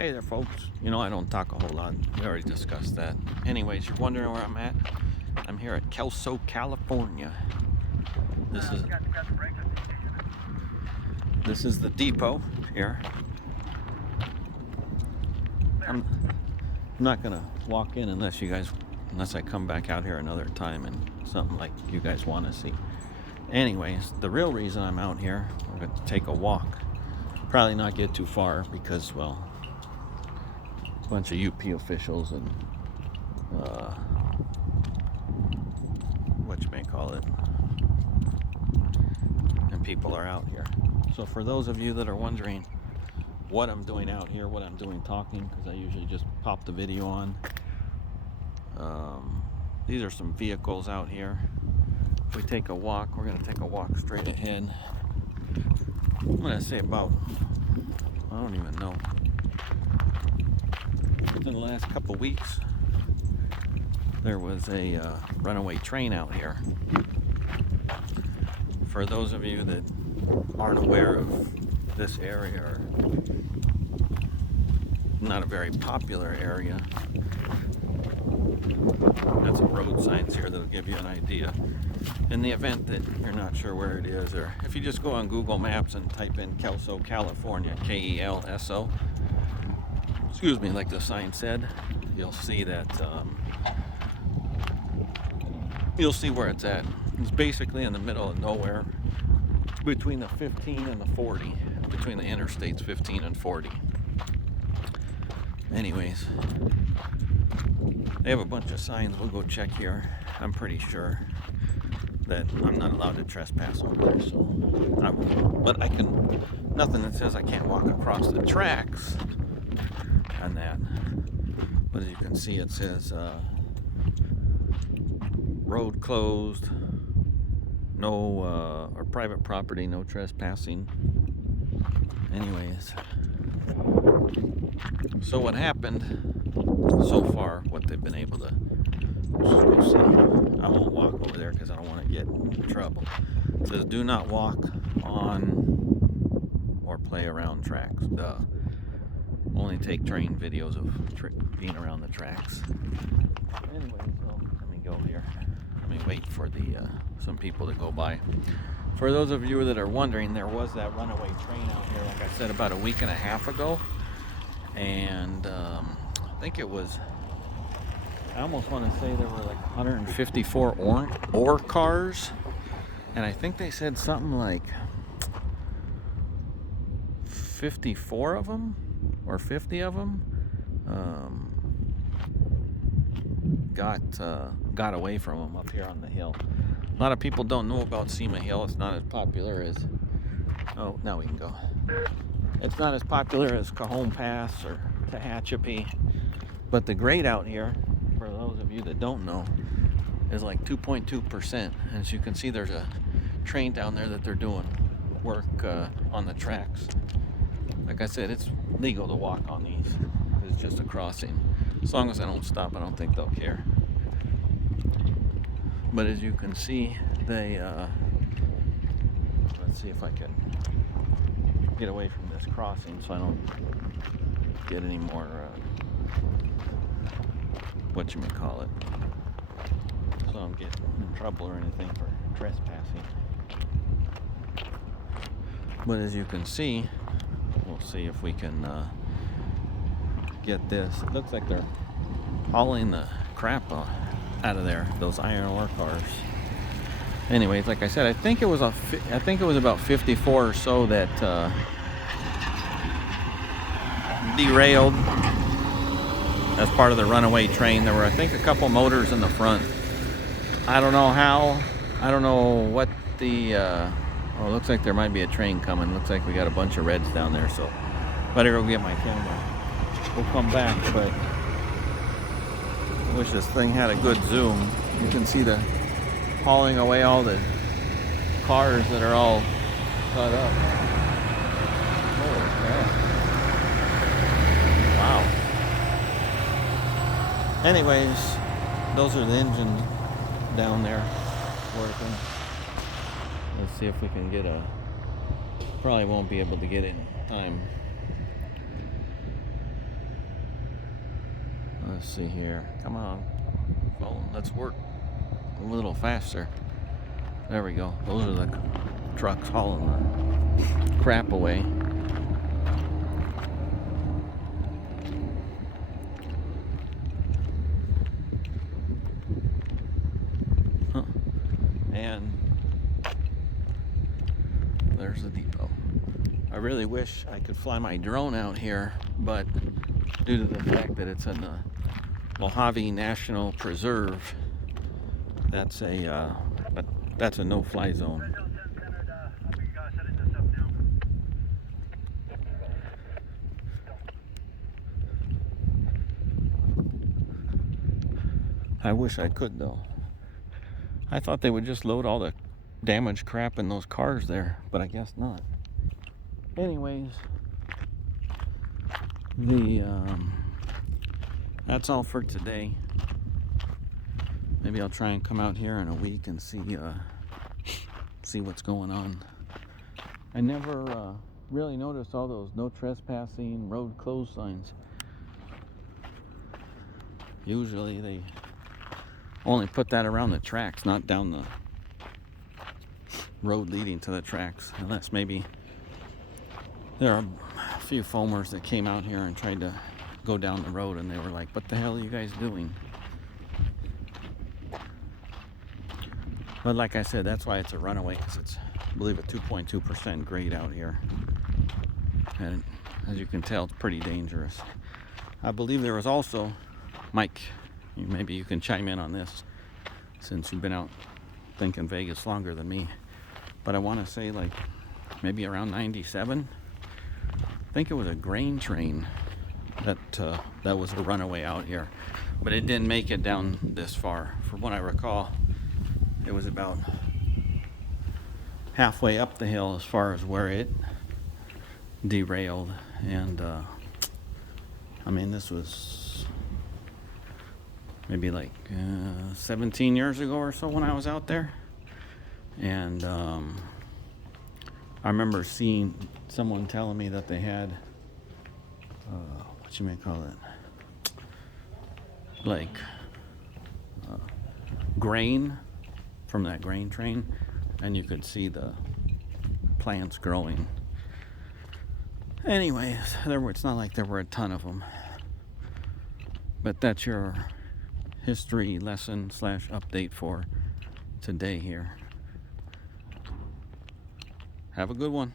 Hey there, folks. You know, I don't talk a whole lot. We already discussed that. Anyways, you're wondering where I'm at? I'm here at Kelso, California. This is the depot here. I'm not gonna walk in unless I come back out here another time and something like you guys want to see. Anyways, the real reason I'm out here, we're going to take a walk. Probably not get too far because, well, a bunch of UP officials and and people are out here. So for those of you that are wondering what I'm doing out here, what I'm doing talking, because I usually just pop the video on. These are some vehicles out here. If we take a walk, we're going to take a walk straight ahead. I'm going to say about, I don't even know, within the last couple weeks, there was a runaway train out here. For those of you that aren't aware of this area, or not a very popular area, got some road signs here that'll give you an idea. In the event that you're not sure where it is, or if you just go on Google Maps and type in Kelso, California, Kelso, excuse me, like the sign said, you'll see that, you'll see where it's at. It's basically in the middle of nowhere, between the 15 and the 40, between the interstates 15 and 40. Anyways, they have a bunch of signs. We'll go check here. I'm pretty sure that I'm not allowed to trespass over there, so I won't. But I can, nothing that says I can't walk across the tracks on that. But as you can see, it says road closed, no, or private property, no trespassing. Anyways, so what happened so far, what they've been able to, let's go see. I won't walk over there because I don't want to get in trouble. It says do not walk on or play around tracks. Duh. Only take train videos of being around the tracks. Anyways, let me go here. Let me wait for the some people to go by. For those of you that are wondering, there was that runaway train out here, like I said, about a week and a half ago. And I think it was, I almost want to say there were like 154 ore cars. And I think they said something like 54 of them or 50 of them got away from them up here on the hill. A lot of people don't know about Sema Hill. It's not as popular as, oh, now we can go. It's not as popular as Cajon Pass or Tehachapi, but the grade out here, for those of you that don't know, is like 2.2%. As you can see, there's a train down there that they're doing work on the tracks. Like I said, it's legal to walk on these. It's just a crossing. As long as I don't stop, I don't think they'll care. But as you can see, they, let's see if I can get away from this crossing so I don't get any more, whatchamacallit, so I don't get in trouble or anything for trespassing. But as you can see, we'll see if we can get this. It looks like they're hauling the crap out of there, those iron ore cars. Anyways, like I said, I think it was about 54 or so that derailed as part of the runaway train. There were, I think, a couple motors in the front. I don't know how. I don't know what the. Oh, it looks like there might be a train coming. Looks like we got a bunch of reds down there, so better go get my camera. We'll come back, but I wish this thing had a good zoom. You can see the hauling away all the cars that are all cut up. Holy crap. Wow. Anyways, those are the engines down there working. Let's see if we can get a, probably won't be able to get it in time. Let's see here. Come on. Phone, let's work a little faster. There we go. Those are the trucks hauling the crap away. Huh. And there's the depot. I really wish I could fly my drone out here, but due to the fact that it's in the Mojave National Preserve, that's a no-fly zone. I wish I could, though. I thought they would just load all the damaged crap in those cars there, but I guess not. Anyways, that's all for today. Maybe I'll try and come out here in a week and see what's going on. I never really noticed all those no trespassing, road closed signs. Usually they only put that around the tracks, not down the road leading to the tracks, unless maybe there are a few foamers that came out here and tried to go down the road and they were like, what the hell are you guys doing? But like I said, that's why it's a runaway, because it's, I believe, a 2.2% grade out here. And as you can tell, it's pretty dangerous. I believe there was also, Mike, maybe you can chime in on this since you've been out thinking Vegas longer than me. But I want to say, like, maybe around 97, I think it was a grain train that was a runaway out here. But it didn't make it down this far. From what I recall, it was about halfway up the hill as far as where it derailed. And I mean, this was maybe like 17 years ago or so when I was out there. And I remember seeing someone telling me that they had what you may call it, like grain from that grain train, and you could see the plants growing. Anyways, it's not like there were a ton of them, but that's your history lesson / update for today here. Have a good one.